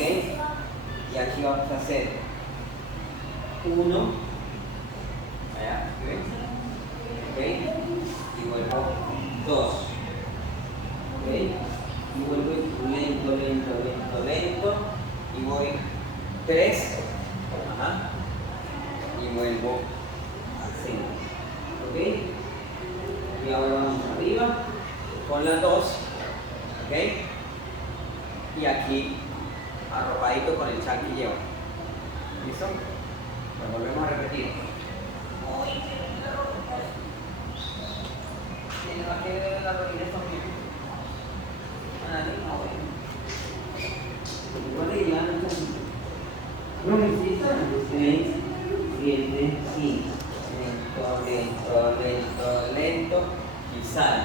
Y aquí vamos a hacer 1, allá, y vuelvo 2, y vuelvo lento, lento, lento, lento, y voy 3, y vuelvo a 5, y ahora vamos arriba con las 2, y aquí arropadito con el chal que lleva. ¿Listo? Pues volvemos a repetir. ¿A qué deben las rodillas también? A nadie, no, bueno. Igual le llevan no necesitan 6, 7, 5. Lento, lento, lento, lento. Y sale.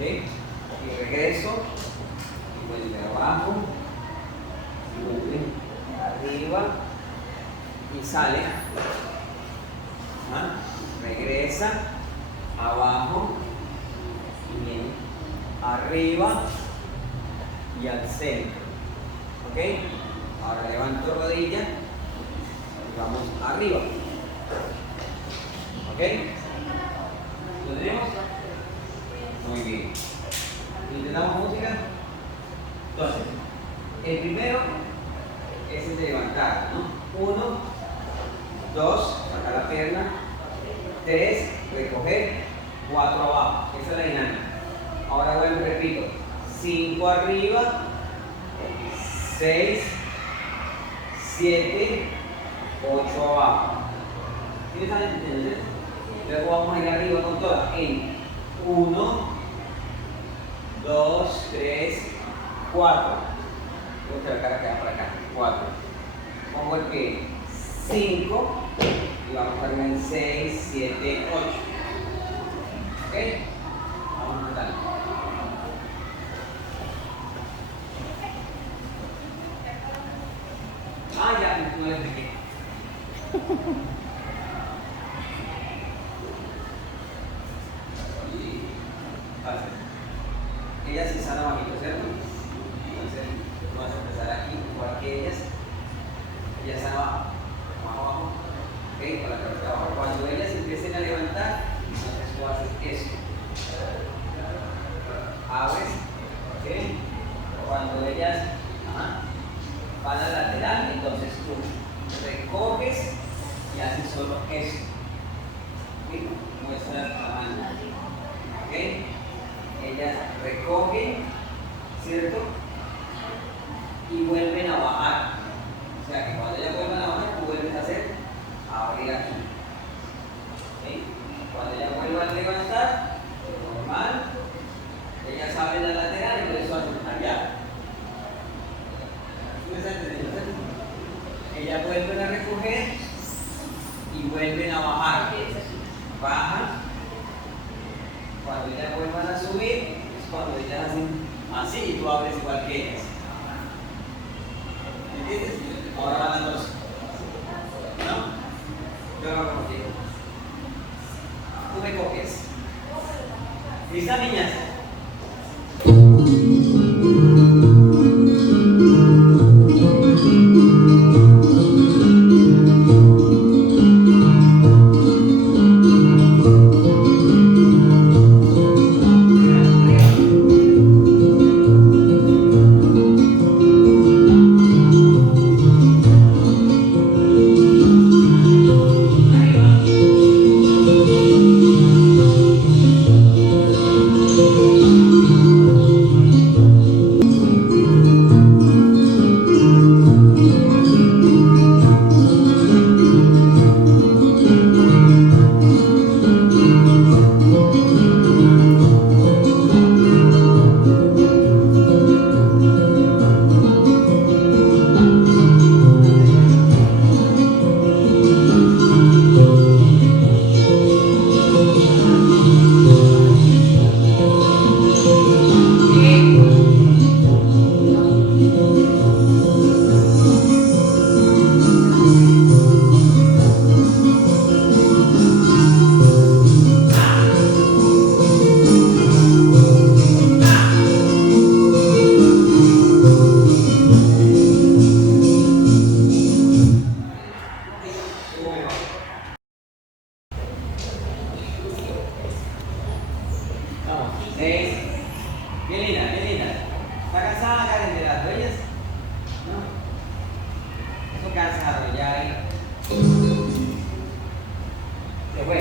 Y regreso. Y vuelve abajo. Y vuelve arriba. Y sale. Regresa. Abajo. Y viene arriba. Y al centro. Ahora levanto rodilla. Y vamos arriba. ¿Lo tenemos? Muy bien. ¿Intentamos música? Entonces, el primero es el de levantar, 1, 2, sacar la pierna, 3, recoger, 4 abajo. Esa es la dinámica. Ahora vuelvo y repito. 5 arriba, 6, 7, 8 abajo. ¿Sí están entendiendo? Luego vamos a ir arriba con todas. En 1, 2, 3, 4. Creo que la cara queda para acá. 4. Pongo el pie. 5. Y vamos a arriba en 6, 7, 8. Vamos a notar. Ya, no le expliqué. Ellas se están abajito, ¿cierto? Entonces vamos a empezar aquí, igual que ellas. Ellas están abajo, abajo, con la cabeza abajo. Cuando ellas empiecen a levantar, entonces tú haces esto. Abres, cuando ellas van al lateral, entonces tú recoges y haces solo esto. Muestras la mano. Ellas recogen, ¿cierto? Y vuelven a bajar. O sea que cuando ellas vuelvan a bajar, tú vuelves a hacer abrir aquí. Cuando ellas vuelvan a levantar, normal, ellas abren la lateral y por eso hacen allá. Ellas vuelven a recoger y vuelven a bajar. Bajan. Cuando ellas vuelvan a subir, es cuando ellas hacen así y tú abres igual que ellas. ¿Entiendes? Ahora van las dos. ¿No? Yo lo hago contigo. Tú me copias. ¿Listas, niñas? Bien linda, bien linda. ¿Está cansada, Karen, de las huellas? ¿No? Eso cansado, ya ahí. Se fue.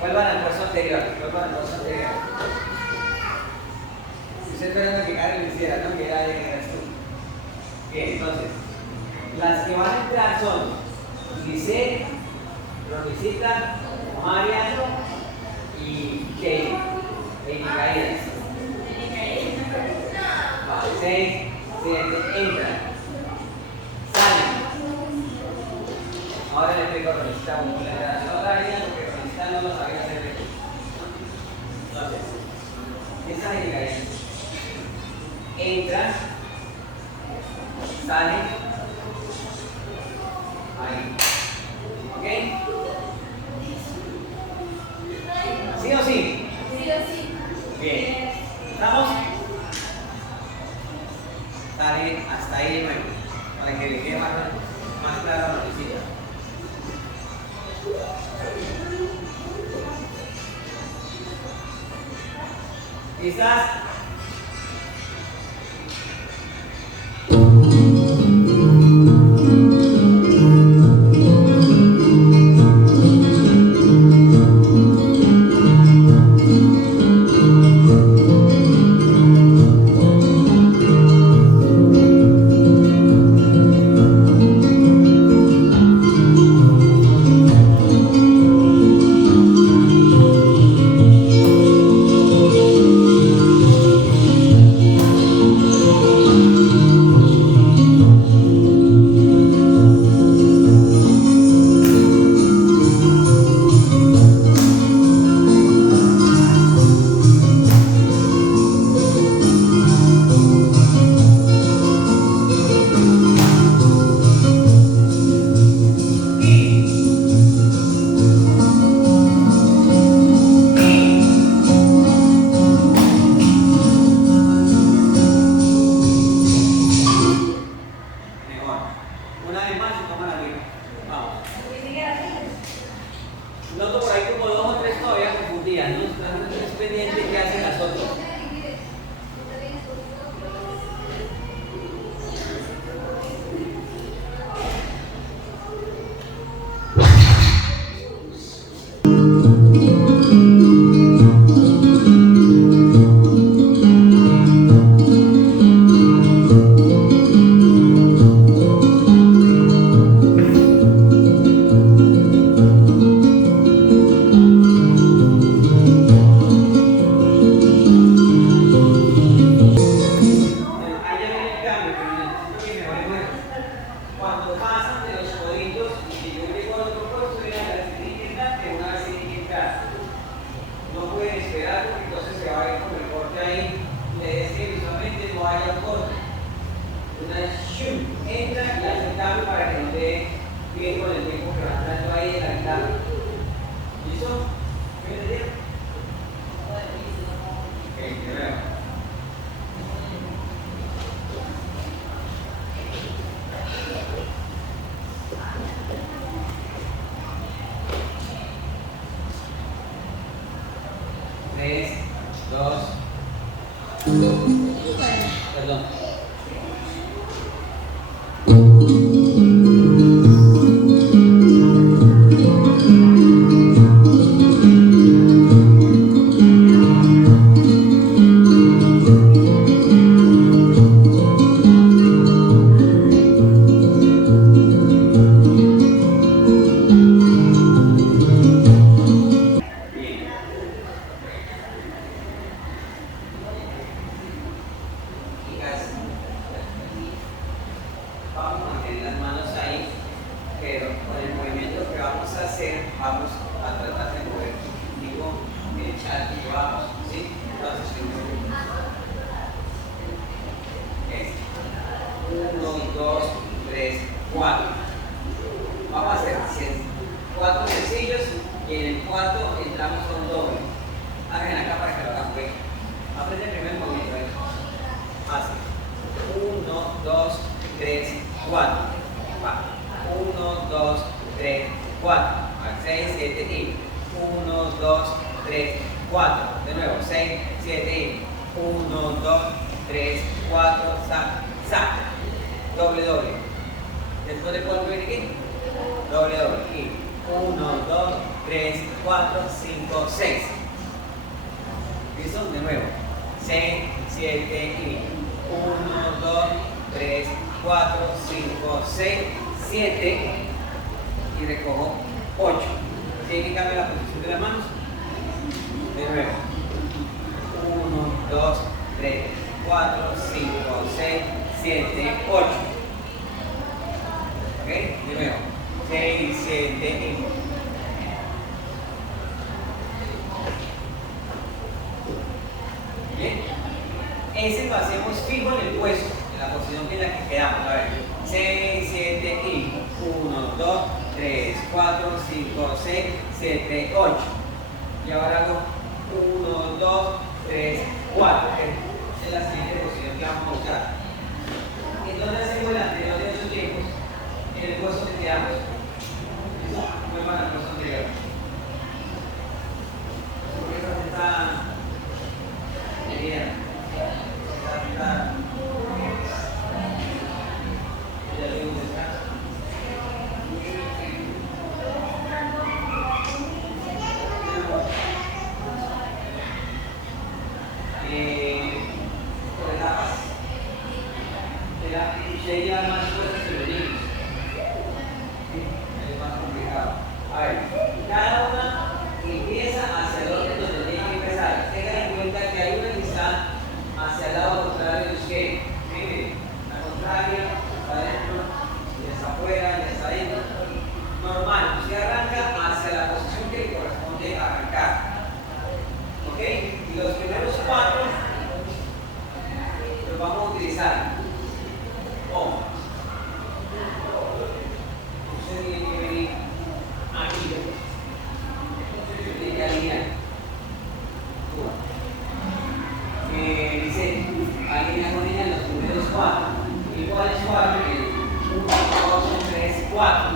Vuelvan al paso anterior, vuelvan al paso anterior. Estoy esperando que Karen lo hiciera, ¿no? Que era de generación. Bien, entonces, las que van a entrar son Lisette, Ronisita, María y Katie. Caídas. Vale, 6, 7, entran. Salen. Ahora le explico a Ronisita cómo le da la otra línea porque Ronisita no lo sabía hacer bien. Entonces, esa es la caída. Entran, salen, ahí. ¿Ok? ¿Sí o sí? Sí o sí. Bien. ¿Estamos? Sale hasta ahí de nuevo, para que le quede más clara la noticita. ¿Listas? Noto por ahí como 2 o 3 todavía confundidas, ¿no? Es pendiente que hacen las otras. hacer, vamos a tratar de mover digo, echar y llevamos, ¿sí? Entonces, 1, 2, 3, 4. Vamos a hacer 4 sencillos y en el cuarto entramos con doble. Hagan acá para que lo hagan bien. Aprende el primer movimiento. Así. 1, 2, 3, 4. 1, 2, 3, 4. 6, 7 y 1, 2, 3, 4. De nuevo, 6, 7 y 1, 2, 3, 4. Saca, saca. Doble, doble. Después de 4 viene aquí. Doble, doble. Y 1, 2, 3, 4, 5, 6. ¿Listo? De nuevo. 6, 7 y 1, 2, 3, 4, 5, 6, 7 y recojo 8. ¿Tiene que cambiar la posición de las manos? De nuevo. 1, 2, 3, 4, 5, 6, 7, 8. ¿Ok? De nuevo. 6, 7 y 1. Bien. Ese lo hacemos fijo en el puesto, en la posición en la que quedamos. A ver. 6, 7 y 1, 2, 3, 4, 5, 6, 7, 8. Y ahora hago 1, 2, 3, 4. Esa es la siguiente posición que vamos a buscar. Entonces hacemos el anterior de esos tiempos en el puesto que quedamos. Vuelvan al puesto anterior. Porque esta está bien. Ya le digo un descanso. Por etapas. Usted lleva más cosas que los niños. Es más complicado. A ver, cada una empieza hacia el orden donde tiene que empezar. Tengan en cuenta que hay una que está hacia el lado contrario de usted. Miren, la contraria, está adentro, ya está afuera, ya está adentro. Normal, usted arranca hacia la posición que le corresponde arrancar. ¿Ok? Y los primeros 4 los vamos a utilizar. Usted tiene que venir aquí. Usted tiene que alinear. Dice, alinea con ella en los primeros 4. ¿Y cuáles 4? 1, 2, 3, 4.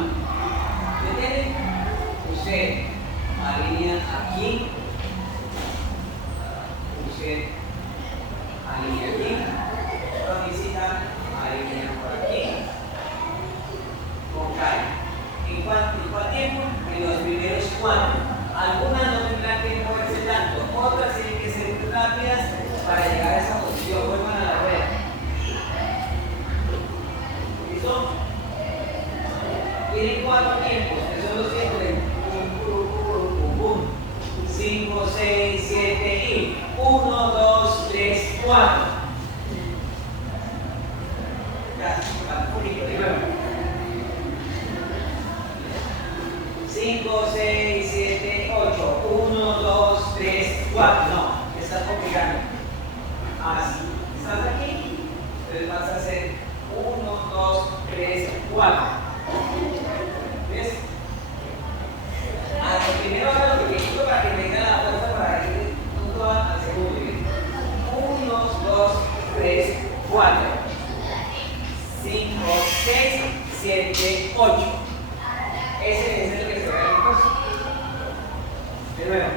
¿Me entienden? Usted alinea aquí. Usted alinea aquí. Otra visita, alinea por aquí. Con calma. ¿En cuál tiempo? En los primeros 4. Algunas no tendrán que moverse tanto, otras tienen que ser muy rápidas para llegar a esa posición. Vuelvan a la rueda. ¿Listo? Tienen 4 tiempos, que son los tiempos de pum, pum, pum, 5, 6, 7 y 1, 2, 3, 4. Ya, un poquito, de nuevo. 5, 6, 7, 8, 1, 2, 3, 4. No, estás complicando. Así. Estás aquí, entonces vas a hacer 1, 2, 3, 4. ¿Ves? Primero haga lo pequeñito para que tenga la fuerza para ir junto al segundo. 1, 2, 3, 4. 5, 6, 7, 8. Ese es el que se ve en el curso. De nuevo.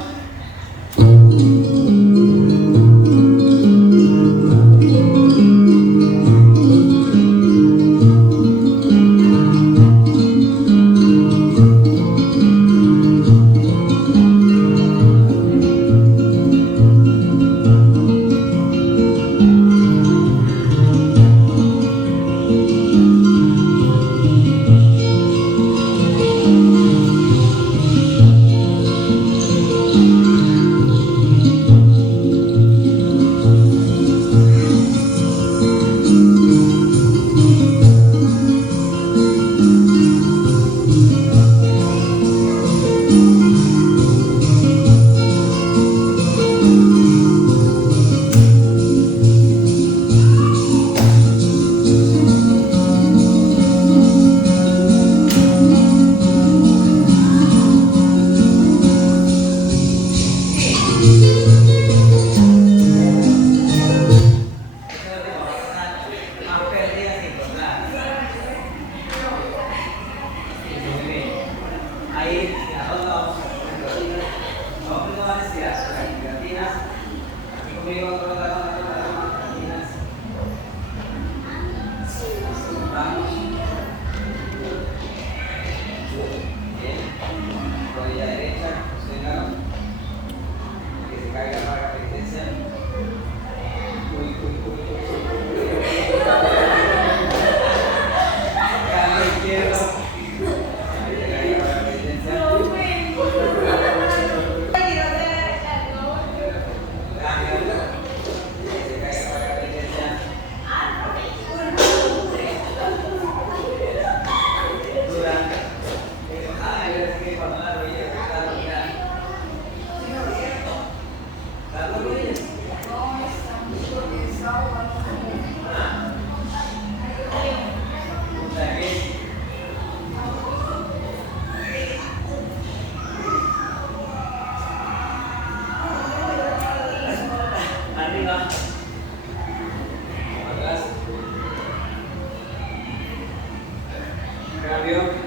cambio,